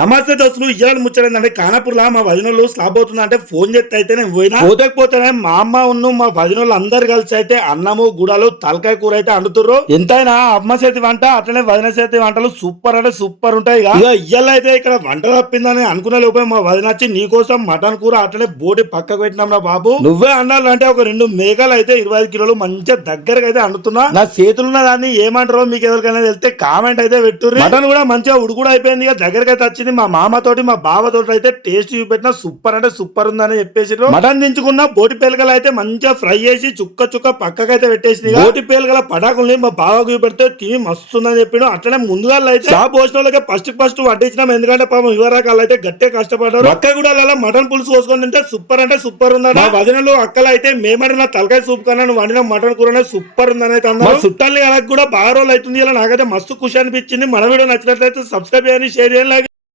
నమస్తే దోస్తులు ఇవాళ ముచ్చడంటే కానాపూర్లో మా వదినోళ్ళు స్లాబ్ అవుతుందంటే ఫోన్ చేస్తే అయితే నేను పోయినా పోతేనే మా అమ్మ ఉన్న మా వదినోళ్ళు అందరు కలిసి అయితే అన్నము గుడాలు తలకాయ కూర అయితే అండుతుర్రు. ఎంతైనా అమ్మ చేతి వంట అట్లనే వదిన చేతి వంటలు సూపర్ అంటే సూపర్ ఉంటాయి. ఇక ఇవాళ అయితే ఇక్కడ వంట తప్పిందని అనుకునే లోపే మా వదిన వచ్చి నీకోసం మటన్ కూర అట్లనే బోటి పక్కకు పెట్టినాం రా బాబు. నువ్వే అండాలంటే ఒక 2 మేకలు అయితే 25 కిలోలు మంచిగా దగ్గరగా అయితే అండుతున్నా. నా చేతులున్న దాన్ని ఏమంటారో మీకు ఎవరికైనా వెళ్తే కామెంట్ అయితే పెట్టుర్రి. మటన్ కూడా మంచిగా ఉడుకుడు అయిపోయింది. ఇక దగ్గరకి అయితే వచ్చింది. మా మామతోటి మా బావతోటి అయితే టేస్ట్ చూపెట్టిన సూపర్ అంటే సూపర్ ఉందని చెప్పేసి మటన్ దించుకున్న బోటి పేలుకలు అయితే మంచిగా ఫ్రై చేసి చుక్క చుక్క పక్కకైతే పెట్టేసింది. బోటి పేలుకల పటాకుల్ని మా బావకు చూపెడితే తిని మస్తుందని చెప్పిన. అట్లనే ముందుగా అయితే ఆ భోజనంలోకి ఫస్ట్ వడ్డించినాం. ఎందుకంటే పాపం వివరాకాలు అయితే గట్టిగా కష్టపడ్డారు. అక్క కూడా అలా మటన్ పులుసు పోసుకొని తింటే సూపర్ అంటే సూపర్ ఉందని మా వదినలు అక్కలు అయితే మేమడిన తలకాయ సూప్ కన్నా నువ్వు వండిన మటన్ కూర సూపర్ ఉందని అయితే అన్నారు. చుట్టాలని అలా కూడా బాగా రోజులు అవుతుంది. ఇలా నాకైతే మస్తు ఖుషి అనిపించింది. మన వీడియో నచ్చినట్లయితే సబ్స్క్రైబ్ చేయండి, షేర్ చేయండి.